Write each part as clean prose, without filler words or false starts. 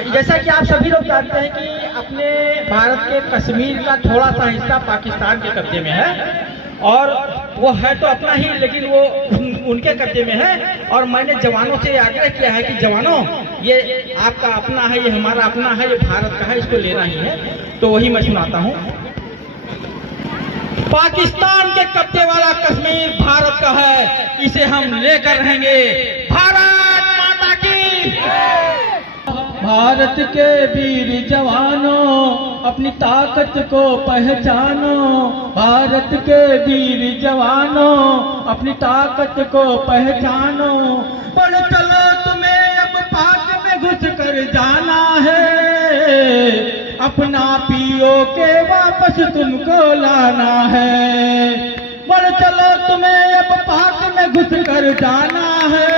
जैसा कि आप सभी लोग जानते हैं कि अपने भारत के कश्मीर का थोड़ा सा हिस्सा पाकिस्तान के कब्जे में है, और वो है तो अपना ही, लेकिन वो उनके कब्जे में है। और मैंने जवानों से आग्रह किया है कि जवानों, ये आपका अपना है, ये हमारा अपना है, ये भारत का है, इसको लेना ही है। तो वही मैं सुनाता हूँ। पाकिस्तान के कब्जे वाला कश्मीर भारत का है, इसे हम लेकर रहेंगे। भारत माता की। भारत के वीर जवानों, अपनी ताकत को पहचानो। भारत के वीर जवानों, अपनी ताकत को पहचानो। बढ़ चलो, तुम्हें अब पाक में घुस कर जाना है। अपना पीओ के वापस तुमको लाना है। बढ़ चलो, तुम्हें अब पाक में घुस कर जाना है।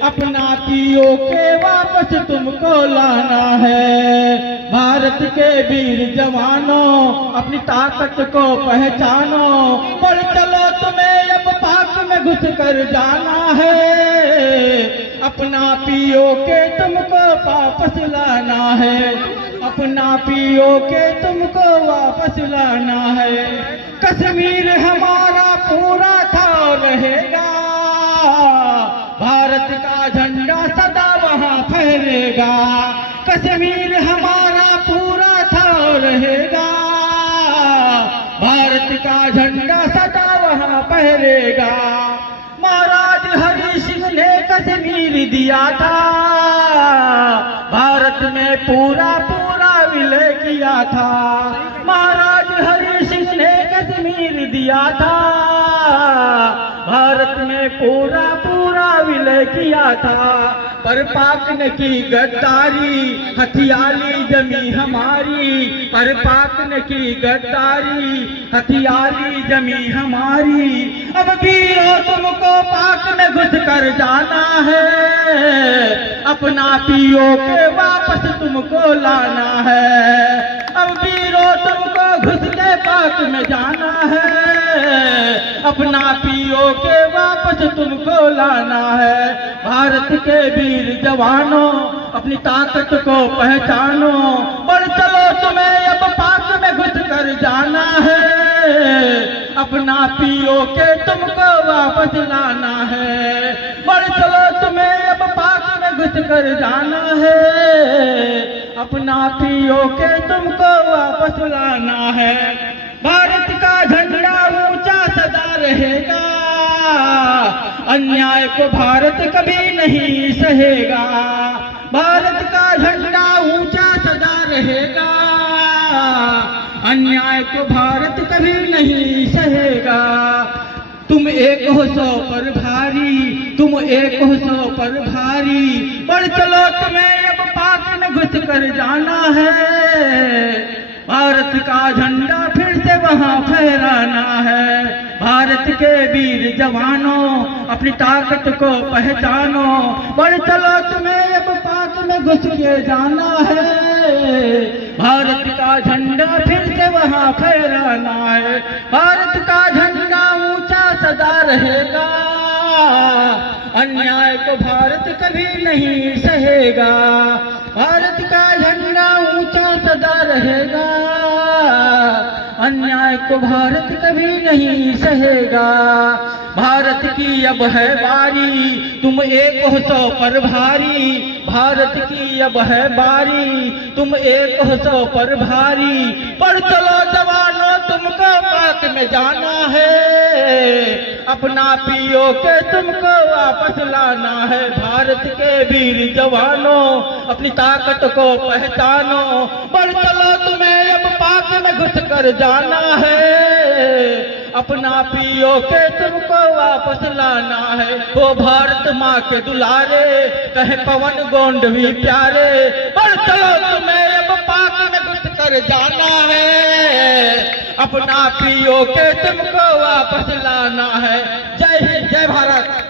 अपना पीओ के वापस तुमको लाना है। भारत के वीर जवानों, अपनी ताकत को पहचानो। बढ़ चलो, तुम्हें अब पाक में घुस कर जाना है। अपना पीओ के तुमको वापस लाना है। अपना पीओ के तुमको वापस लाना है। कश्मीर हमारा पूरा था रहेगा। भारत का झंडा सदा वहाँ फहरेगा। कश्मीर हमारा पूरा था रहेगा। भारत का झंडा सदा वहाँ फहरेगा। महाराज हरि सिंह ने कश्मीर दिया था। भारत में पूरा पूरा विलय किया था। महाराज हरि सिंह ने कश्मीर दिया था। भारत में पूरा पूरा विलय किया था। पर पाक ने की गद्दारी, हथियाली जमी हमारी। पर पाक ने की गद्दारी, हथियाली जमी हमारी। अब वीरों, तुमको पाक में घुस कर जाना है। अपना पीओ के वापस तुमको लाना है। अब वीरों, तुमको घुस के पाक में जाना है। अपना पीओ के वापस तुमको लाना है। भारत के वीर जवानों, अपनी ताकत को पहचानो। बढ़ चलो, तुम्हें अब पाक में घुस कर जाना है। अपना पीओ के तुमको वापस लाना है। बढ़ चलो, तुम्हें अब पाक में घुस कर जाना है। अपना पीओ के तुमको वापस लाना है। भारत का झंडा ऊंचा सदा रहेगा। अन्याय को भारत कभी नहीं सहेगा। भारत का झंडा ऊंचा सदा रहेगा। अन्याय को भारत कभी नहीं सहेगा। तुम एक हो 100 पर भारी, तुम एक हो 100 पर भारी। बढ़ चलो, तुम्हें अब पाक में घुस कर जाना है। भारत का झंडा फिर से वहाँ फहराना है। भारत के वीर जवानों, अपनी ताकत को पहचानो। बढ़ चलो, तुम्हें अब पाक में घुस के जाना है। भारत का झंडा फिर से वहाँ फहराना है। भारत का झंडा ऊंचा सदा रहेगा। अन्याय को भारत कभी नहीं सहेगा। भारत का झंडा ऊंचा सदा रहेगा। अन्याय को भारत कभी नहीं सहेगा। भारत की अब है बारी, तुम एक हो 100 पर भारी। भारत की अब है बारी, तुम एक हो 100 पर भारी। पर चलो जवानों, तुमको पाक में जाना है। अपना पीओ के तुमको वापस लाना है। भारत के वीर जवानों, अपनी ताकत को पहचानो। बढ़ चलो, तुम्हें अब पाक में घुस कर जाना है। अपना पीओ के तुमको वापस लाना है। वो भारत माँ के दुलारे, कहे पवन गोंडवी प्यारे। बढ़ चलो, तुम्हें अब पाक में घुस कर जाना है। अपना पीओ के तुमको वापस लाना है। जय हिंद, जय भारत।